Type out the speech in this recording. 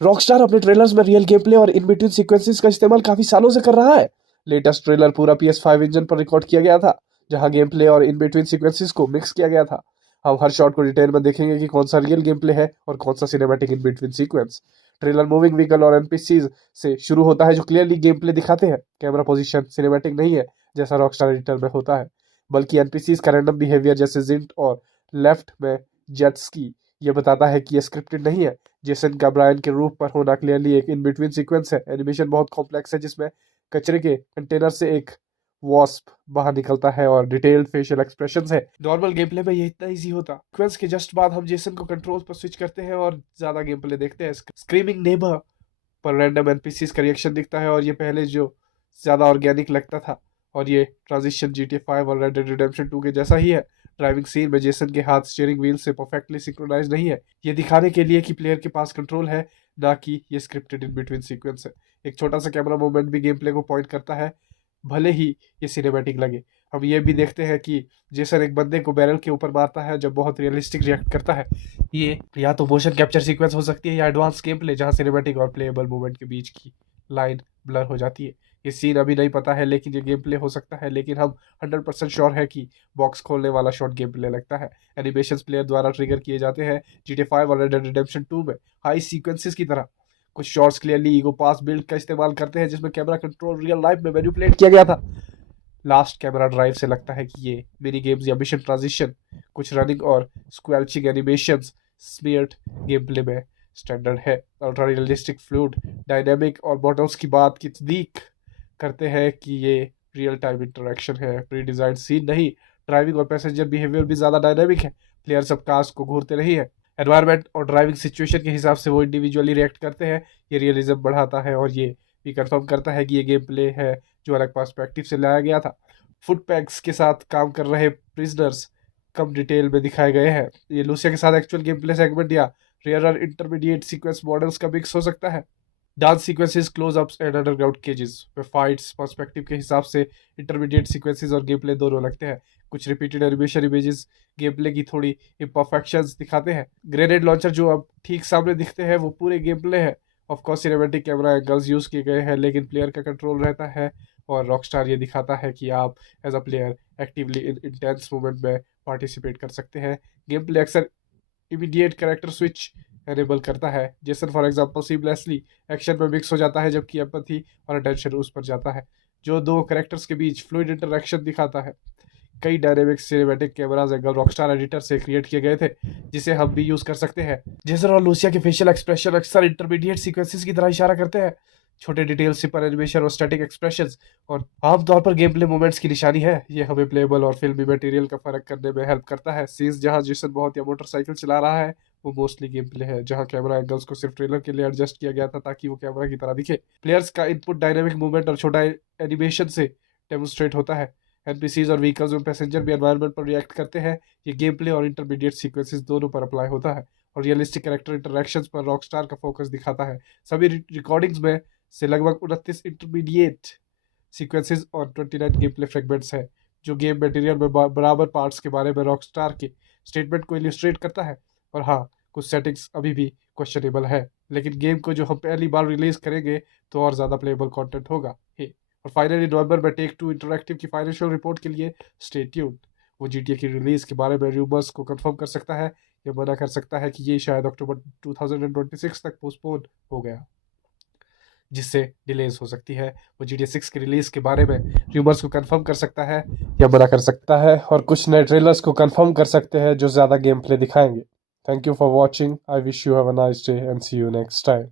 Rockstar अपने trailers में real game play और इन बिटवीन सीक्वेंसेस का इस्तेमाल काफी सालों से कर रहा है। लेटेस्ट ट्रेलर पूरा PS5 इंजन पर रिकॉर्ड किया गया था, जहां गेम प्ले और इन बिटवीन सीक्वेंसेस को मिक्स किया गया था। हम हर शॉट को डिटेल में देखेंगे कि कौन सा रियल गेम प्ले है और कौन सा cinematic in between sequence. Trailer moving vehicle और एनपीसीज से शुरू होता है, जो क्लियरली गेम प्ले दिखाते हैं। कैमरा पोजीशन सिनेमैटिक नहीं है जैसा रॉकस्टार एडिटर में होता है, बल्कि एनपीसीज का रैंडम बिहेवियर जैसे जिंट और लेफ्ट में जेट्स की ये बताता है कि ये स्क्रिप्टेड नहीं है। जेसन का ब्रायन के रूप पर होना क्लियरली एक इन बिटवीन सीक्वेंस है। एनिमेशन बहुत कॉम्प्लेक्स है, जिसमें कचरे के कंटेनर से एक वॉस्प बाहर निकलता है और डिटेल्ड फेशियल एक्सप्रेशंस है। नॉर्मल गेम प्ले में ये इतना इजी होता। सीक्वेंस के जस्ट बाद हम जेसन को कंट्रोल पर स्विच करते हैं और ज्यादा गेम प्ले देखते हैं। स्क्रीमिंग नेबर पर रैंडम एनपीसीज का रिएक्शन दिखता है और ये पहले जो ज्यादा ऑर्गेनिक लगता था, और ये ट्रांजिशन GTA 5 और रेड डेड रिडेम्पशन 2 के जैसा ही है। ड्राइविंग सीन में जेसन के हाथ स्टीयरिंग व्हील से परफेक्टली सिंक्रोनाइज नहीं है, ये दिखाने के लिए कि प्लेयर के पास कंट्रोल है, ना कि ये स्क्रिप्टेड इन बिटवीन सीक्वेंस है। एक छोटा सा कैमरा मूवमेंट भी गेम प्ले को पॉइंट करता है, भले ही ये सिनेमैटिक लगे। हम ये भी देखते हैं कि जेसन एक बंदे को बैरल के ऊपर मारता है जब बहुत रियलिस्टिक रिएक्ट करता है। ये या तो मोशन कैप्चर सीक्वेंस हो सकती है या एडवांस गेम प्ले, जहाँ सिनेमैटिक और प्लेएबल मूवमेंट के बीच की लाइन ब्लर हो जाती है। ये सीन अभी नहीं पता है, लेकिन ये गेम प्ले हो सकता है। लेकिन हम 100% श्योर है कि बॉक्स खोलने वाला शॉट गेम प्ले लगता है। एनिमेशन प्लेयर द्वारा ट्रिगर किए जाते हैं, GTA 5 और रेड डेड रिडेम्पशन 2 में हाई सीक्वेंसेस की तरह। कुछ शॉट्स क्लियरली ईगो पास बिल्ड का इस्तेमाल करते हैं, जिसमें कैमरा कंट्रोल रियल लाइफ में मैनिपुलेट किया गया था। लास्ट कैमरा ड्राइव से लगता है कि ये मिनी गेम्स या मिशन ट्रांजिशन, कुछ रनिंग और स्क्वैल्चिंग एनिमेशंस स्मीयर्ड गेम प्ले में स्टैंडर्ड है। अल्ट्रा रियलिस्टिक फ्लूइड डायनेमिक और मॉडल्स की बात की तस्दीक करते हैं कि ये रियल टाइम इंटरेक्शन है, प्री डिजाइन सीन नहीं। ड्राइविंग और पैसेंजर बिहेवियर भी ज़्यादा डायनेमिक है, प्लेयर सब कार्स को घूरते नहीं है। एनवायरनमेंट और ड्राइविंग सिचुएशन के हिसाब से वो इंडिविजुअली रिएक्ट करते हैं। ये रियलिज्म बढ़ाता है और ये भी कंफर्म करता है कि ये गेम प्ले है जो अलग पर्सपेक्टिव से लाया गया था। फुट पैक्स के साथ काम कर रहे प्रिजनर्स कम डिटेल में दिखाए गए हैं। ये लूसिया के साथ एक्चुअल गेम प्ले सेगमेंट या रेयर इंटरमीडिएट सीक्वेंस मॉडल्स का मिक्स हो सकता है। Dance sequences, close ups and underground cages में फाइट्स पर्सपेक्टिव के हिसाब से इंटरमीडिएट सीक्वेंसेस और गेम प्ले दोनों लगते हैं। कुछ repeated animation images game play की थोड़ी इम्परफेक्शंस दिखाते हैं। ग्रेनेड लॉन्चर जो अब ठीक सामने दिखते हैं वो पूरे गेम प्ले है। Of course cinematic camera angles use किए गए हैं, लेकिन प्लेयर का कंट्रोल रहता है और रॉकस्टार ये दिखाता है कि आप as a player actively in intense movement में पार्टिसिपेट कर सकते हैं। गेम प्ले अक्सर इमीडिएट कैरेक्टर स्विच एनेबल करता है। Jason for example seamlessly action में मिक्स हो जाता है, जबकि एम्पैथी और अटेंशन उस पर जाता है, जो दो कैरेक्टर्स के बीच फ्लूइड इंटरेक्शन दिखाता है। कई dynamic cinematic cameras angle Rockstar editor से क्रिएट किए गए थे, जिसे हम भी यूज कर सकते हैं। जेसन और लूसिया के फेशियल एक्सप्रेशन अक्सर इंटरमीडिएट सीक्वेंसेस की तरह इशारा करते हैं। छोटे डिटेल्स, सुपर एनिमेशन और स्टैटिक एक्सप्रेशंस और आमतौर पर गेम प्ले मोमेंट्स की निशानी है। ये हमें प्लेबल और फिल्मी मटेरियल का फर्क करने में हेल्प करता है। सीन्स जहां जेसन बहुत या मोटरसाइकिल चला रहा है वो मोस्टली गेम प्ले है, जहां कैमरा एंगल्स को सिर्फ ट्रेलर के लिए एडजस्ट किया गया था ताकि वो कैमरा की तरह दिखे। प्लेयर्स का इनपुट डायनेमिक मूवमेंट और छोटा एनिमेशन से डेमोन्स्ट्रेट होता है। एनपीसीज और व्हीकल्स में पैसेंजर भी एनवायरनमेंट पर रिएक्ट करते हैं। ये गेम प्ले और इंटरमीडिएट सीक्वेंसेस दोनों पर अप्लाई होता है और रियलिस्टिक कैरेक्टर इंटरेक्शंस पर रॉकस्टार का फोकस दिखाता है। सभी रिकॉर्डिंग्स में से लगभग 29 इंटरमीडिएट सीक्वेंसेस और 29 गेम प्ले फ्रेगमेंट्स है, जो गेम मटेरियल में बराबर पार्ट्स के बारे में रॉकस्टार के स्टेटमेंट को इलिस्ट्रेट करता है। और हाँ, कुछ सेटिंग्स अभी भी क्वेश्चनेबल है, लेकिन गेम को जो हम पहली बार रिलीज करेंगे तो और ज़्यादा प्लेबल कंटेंट होगा। और फाइनली नवंबर में टेक-2 इंटरैक्टिव की फाइनेंशियल रिपोर्ट के लिए स्टे ट्यून्ड। वो GTA की रिलीज के बारे में रूमर्स को कंफर्म कर सकता है या मना कर सकता है कि ये शायद अक्टूबर 2026 तक पोस्टपोन हो गया, जिससे डिलेज हो सकती है। वो GTA 6 की रिलीज के बारे में रूमर्स को कंफर्म कर सकता है या मना कर सकता है, और कुछ नए ट्रेलर्स को कंफर्म कर सकते हैं जो ज़्यादा गेम प्ले दिखाएंगे। Thank you for watching. I wish you have a nice day and see you next time.